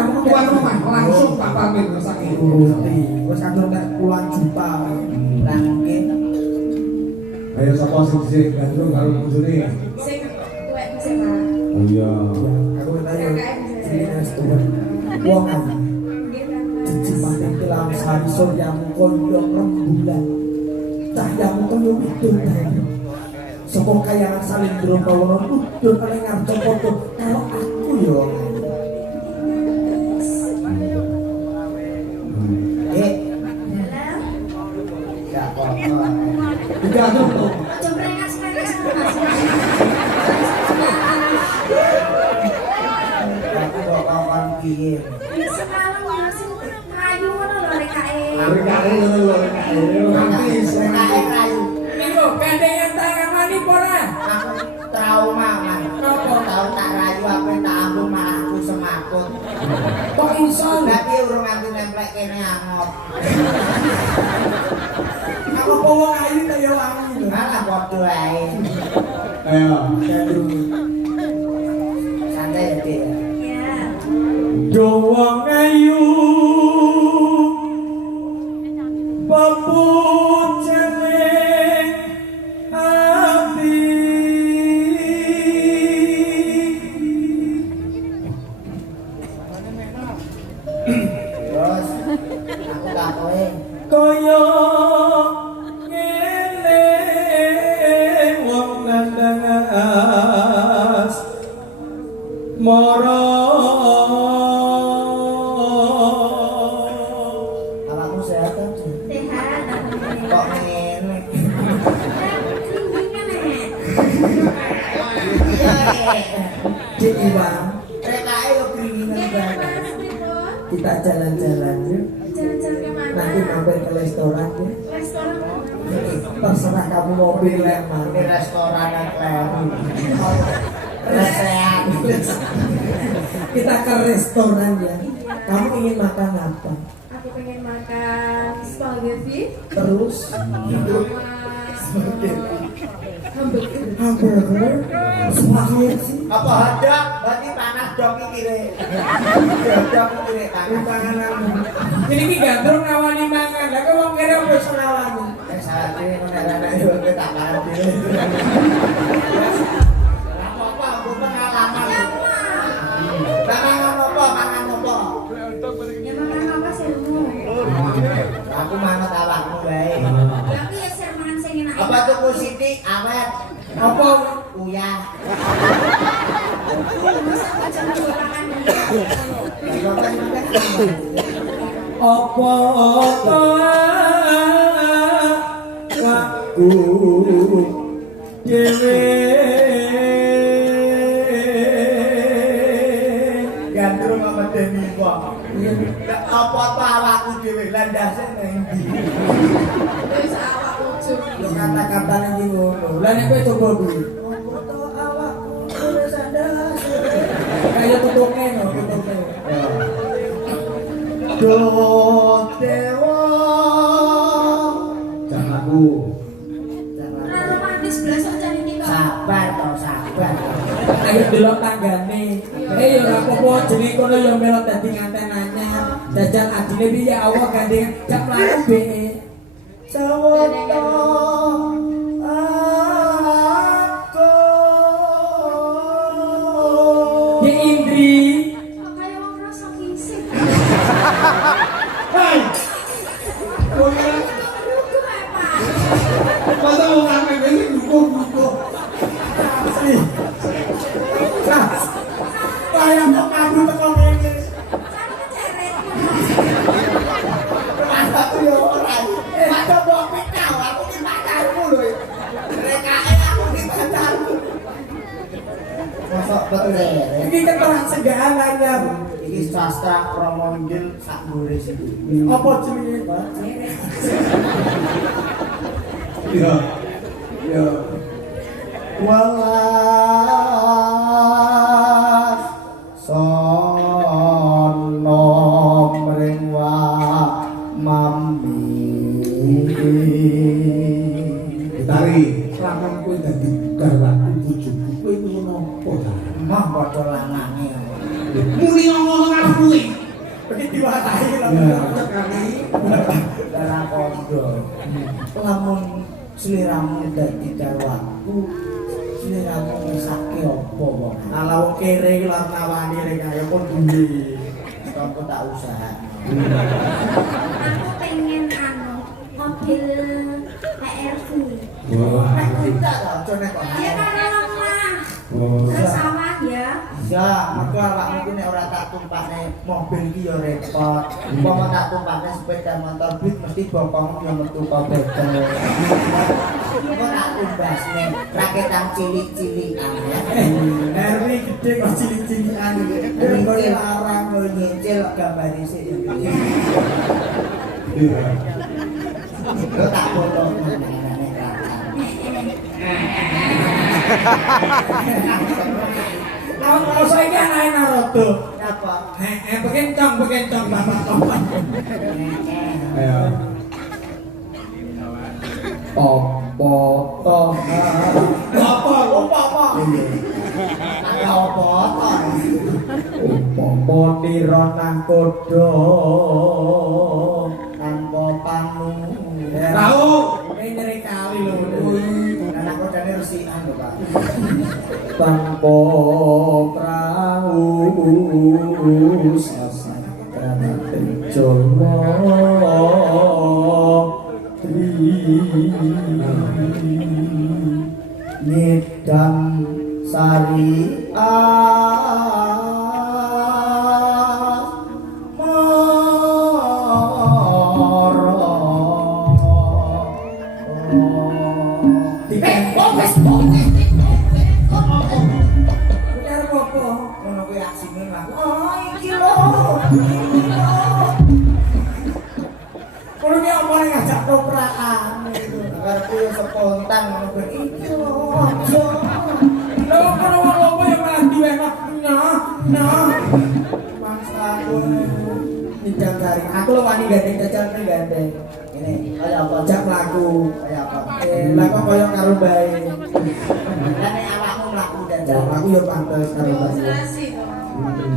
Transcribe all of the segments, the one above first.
kamu tuan rumah langsung tak pamit saking turuti. Wis kadung nek puluhan juta. Lah mungkin. Ayo sapa sing dhisik gandrung karo bojone. Sing tuwek sing Pak. Oh iya. Aku tanya. Wong kan. Cicipane kelam sari suryamu koyo rembulan. Cahyamu koyo bidadari. Sapa kayangan Salindra Bawana udun paling ngarep foto karo aku yo. Ya kok. Digandrung to. Aja prengas-prengas. Aku kok kawan piye. Semalam ya sing rayu ngono lho rekake. Rekake ngono lho rekake. Romantis. Rekake rayu. Niku gandengan tangan mani pora. Aku trauma man. Apa tau tak rayu apa tak ambung malah aku semakut. Kok iso? Berarti urung aku nemplek kene angop. Aku bawa ayu kaya wangi lho. Malah padha ae. Ayo. Santai ya, Dik. Ya. Dowang ayu pepujane ati Terus aku takoke, kaya ngene wong nandang as mara awakmu sehat kan? Sehat. Kok ngene? Dik Iwan, rekake yo kringinan banget. Kita jalan-jalan yuk. Jalan-jalan kemana? Nanti mampir ke restoran yuk. Restoran mana? Terserah kamu mau pilih yang mana. Restoran yang keren. Resehat. Kita ke restoran ya. Kamu ingin makan apa? Aku pengen makan spaghetti. Terus Hamburger. hamburger, spaghetti. Apa ada? Berarti panas dong iki le. Dong iki panas pangananmu. ini ki gandrung nawani mangan lah kok wong kene wis nawani Salah dhewe menawa yo tak parah dhewe. Apa-apa aku pengalaman. Mangan apa? Mangan apa? Ya makan apa sermu? Aku manut awakmu wae. Tapi ya ser mangan sing enak. Apa tuku Siti awet? apa Uyah. Aja jualan. apa aku dhewe Gandrung apa deni kok? Apa-apa awakku dhewe landase nang ndi? Wis awak ujug. Yo kata-katane iki ngono. lah nek kowe coba kuwi Foto awakku wis andas. kaya tutuke no tutuke Do dewa. Jangan aku. Ora romantis blas aja iki kok. Sabar toh, sabar. ayo delok tanggane ya ora apa-apa jenenge kono ya melok dadi nganten anyar jajal adine piye awak gandengan jak mlaku be Sawoto aku. ya Indri Kok kaya wong rasa kisik. Hai. Kok ya? Ruku ae, Pak. Masa mau ngamen ini dukung-dukung. Asli. Kas. Kayak mau kabur teko ngene. Kan keceret. Aku yo ora. Ada mbok pikau, aku ki pacarmu lho. Rekake aku ki pacarmu. Masuk betul ya. iki keterangan segalanya Iki sastra Promondil sak nulis iki. apa jenenge Pak Iya. Iya. Welas sono mring wa mami. Ditari. Lamun kowe dadi garwaku bojoku kowe ngono apa ta? Mah padha lanange. Muni ngomong karo kowe. Darah kondo. Lamun sliramu dadi garwaku, sliramu ngesake apa kok? Kalau kere iki lan nawani rek ayo pun duwe. Aku tak usaha. Aku pengen mobil HRV. Nek kita lho, jane kok. Ya kan lemah. Bersama ya. Ya, mergo awakmu ku nek ora tak tumpakne mobil iki ya repot. Umpama tak tumpakne sepeda motor beat mesti bokongmu ya metu kok bekel. Kok tak tumbasne raketan cilik-cilikan ya. Herwi gede kok cilik-cilikan iki. Engko larang kok nyicil gambar isik ya. Lo tak foto meneh Kalau saya ini anak Naruto. apa? Bekencong bapak kawan. Ayo. Opo toh? Apa? Ada apa? Opo tiro nang kodo Tanpa panu. tahu ini nyeri kali lho. Anak kodane resikan lho, Pak. Tanpa perahu sasana jolo Nidam sari Ngono kuwi aksine aku. Oh, iki lho. Kalau dia omongnya ngajak toprakan Karepku yo spontan ngono kuwi. Iki lho. Aja. Lalu kalau ngomong yang malah diwenak nah Mangsa aku nidam sari. Aku lo wani gandeng jajan nih gandeng. Ini kaya apa? jak laku Kaya apa? laku kaya karo bae Lah nek awakmu mlaku jajan. aku ya pantes karo bae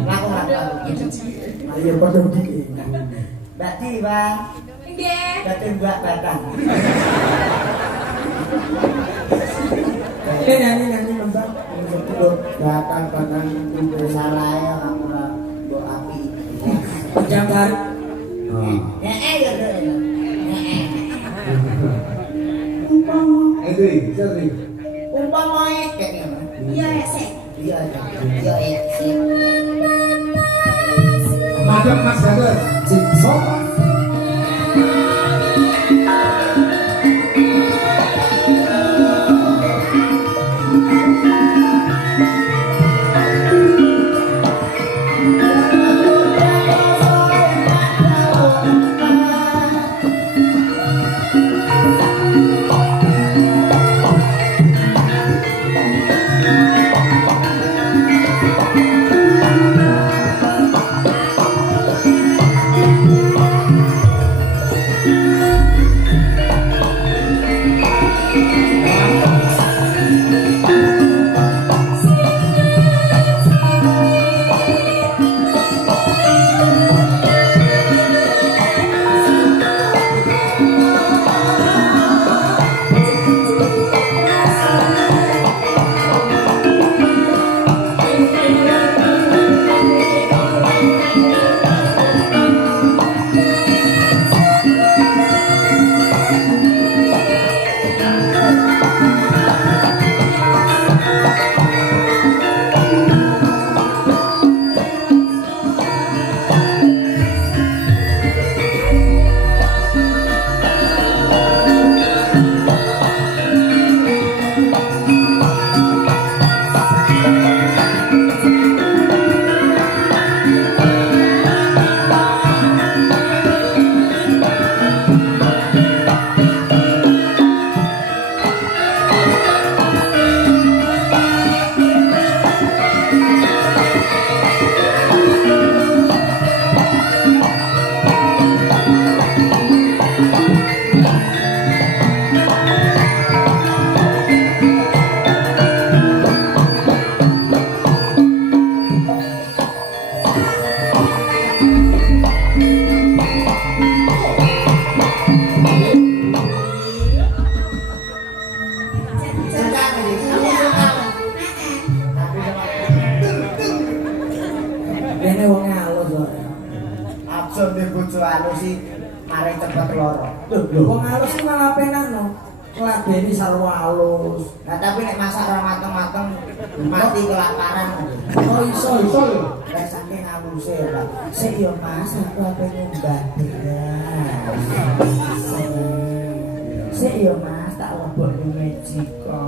Laku mlaku. ya padha iki Mbak Di, Bang. Nggih. Dadi Mbak Batang. nyanyi mbak Batang salah ya aku ora mbok api. jam hari Ya deh. Itu sering. Umpama kayak ngono. Iya, sik. Iya. Iya. Madam Mas Gatot, Jigsaw. bojo halus sih mari cepet loro. Lho, wong halus sih malah penak no. Ngladeni sarwa halus. Nah tapi nek masak ora mateng-mateng mati kelaparan. Oh iso iso lho. Lek saking haluse ora. Sik yo Mas, aku ape nyumbang. Sik yo Mas, tak lebok ning Mejiko.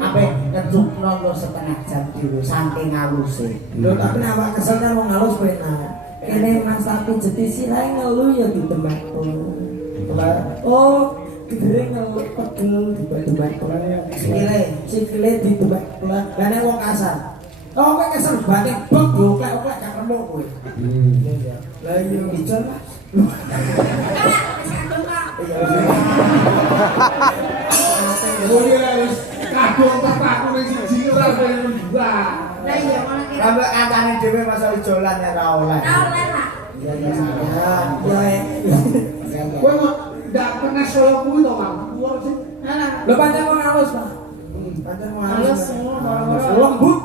Ape ngejukno lo setengah jam dulu saking haluse. Lho tapi nek awak kesel kan wong halus penak. Kene Mas tapi jadi silae ngeluh ya di tempatku. Oh, gedhe ngeluk pegel di tempat sikile di tempat pulang. Lah nek wong kasar. Oh, kowe kesel banget bok goklek-oklek gak remuk kowe. Lah iya dicon Mas. Oh iya wis kadung tataku ning siji ora pengen dua. Lah iya ngono ki. Sampai katane dhewe masa ijolan ya ora oleh. Ora oleh lah. Iya ya. Kowe kok ndak pernah solo kuwi to, Bang? Kuwi sih. Alah. Lho pancen wong halus, Pak. Pancen wong halus. Lembut.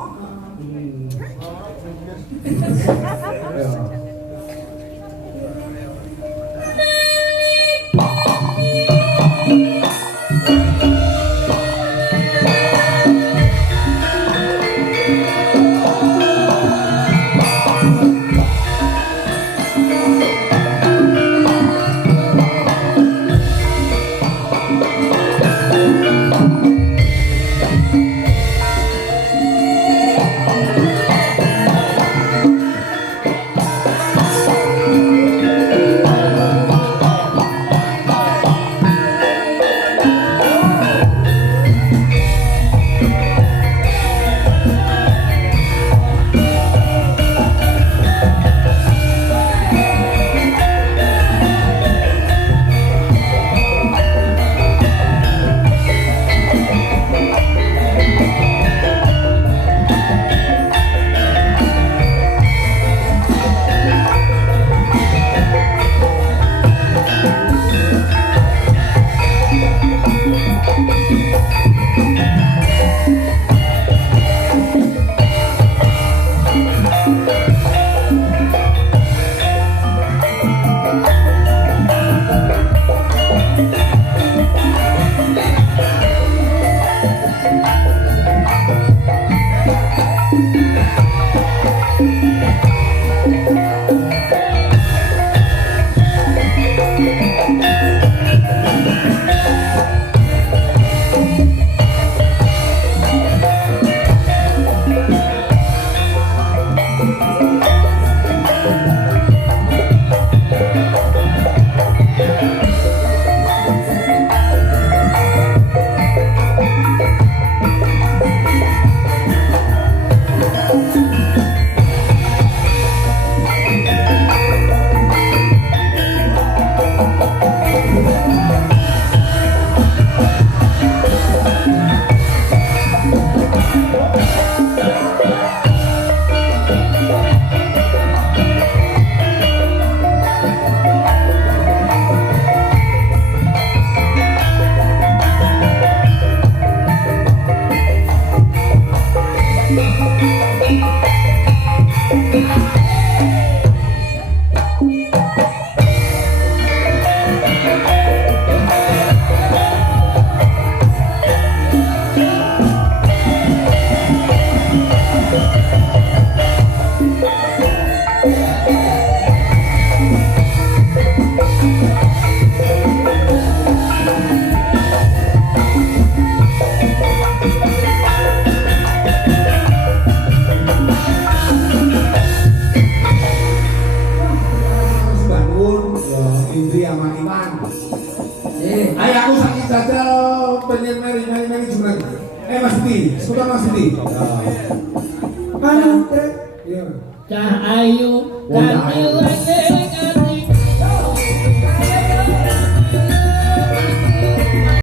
Indri sama Iman. Ayo aku sakit jajal pengen meri jumlah. Mas Siti, sebentar Mas Siti. Anu, Iya. Cahayu kami lagi